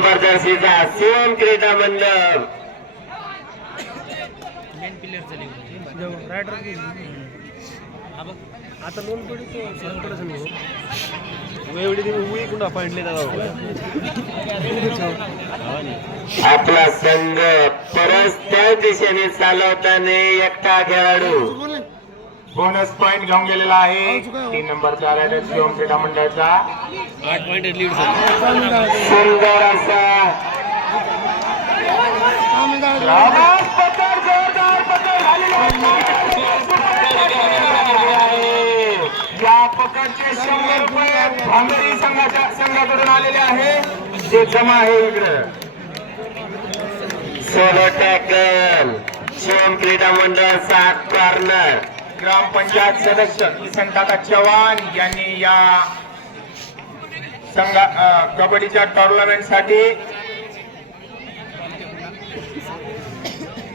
number जर्सीचा Shivam क्रीडा मंडळ आता लोन पडी एवढी उई कुठं पाडले आपला संघ परत त्या दिशेने चालवताना एकटा खेळाडू बोनस पॉइंट घेऊन गेलेला आहे 3 नंबरचा रायडर शिवम क्रीडा मंडळाचा 8 पॉइंट लीड सुंदर असा या पकडचे 100 रुपये भांगरी संघाकडून आलेले आहे ते जमा आहे इकडं सोलो टॅकल शिवम क्रीडा मंडळ 7 कॉर्नर ग्रामपंचायत सदस्य किसन काका चव्हाण यांनी या कबड्डीच्या टुर्नामेंट साठी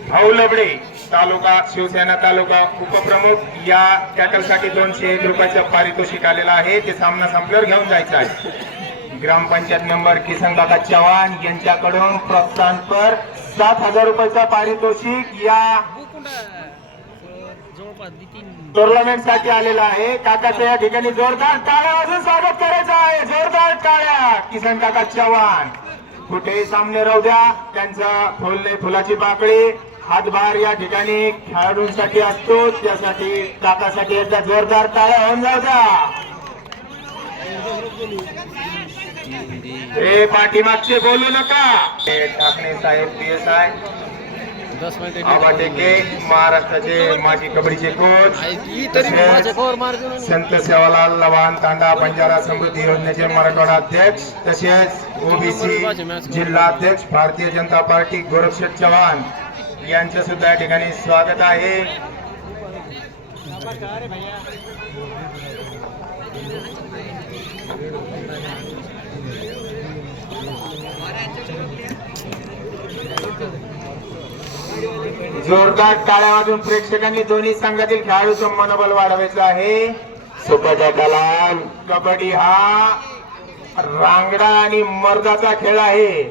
भाऊलबडे तालुका शिवसेना तालुका उपप्रमुख या टॅकल साठी 201 रुपयाचं पारितोषिक आलेलं आहे ते सामना संपल्यावर घेऊन जायचं आहे ग्रामपंचायत मेंबर किसन काका चव्हाण यांच्याकडून प्रोत्साहनपर 7,000 रुपयाचं पारितोषिक या टुर्नामेंट साठी आलेला आहे काकाचं या ठिकाणी जोरदार टाळ्या वाजून स्वागत करायचं आहे जोरदार टाळ्या किसन काका चव्हाण कुठेही सामने राहू द्या त्यांचा फुलाची पाकळी हातभार या ठिकाणी खेळाडूंसाठी असतो त्यासाठी काकासाठी एकदा जोरदार टाळ्या होऊन जाऊ द्या हे पाठीमागचे बोलू नका ठाकरे साहेब PSI महाराष्ट्राचे माजी कबड्डीचे कोच संत सेवालाल लवान तांडा बंजारा समृद्धी योजनेचे मराठवाडा अध्यक्ष तसेच OBC जिल्हा अध्यक्ष भारतीय जनता पार्टी गोरक्षेठ चव्हाण यांचे सुद्धा या ठिकाणी स्वागत आहे जोरदार टाळ्या वाजून प्रेक्षकांनी दोन्ही संघातील खेळाडूचं मनोबल वाढवायचं आहे सुपदा कलाम कबड्डी हा रांगडा आणि मर्दाचा खेळ आहे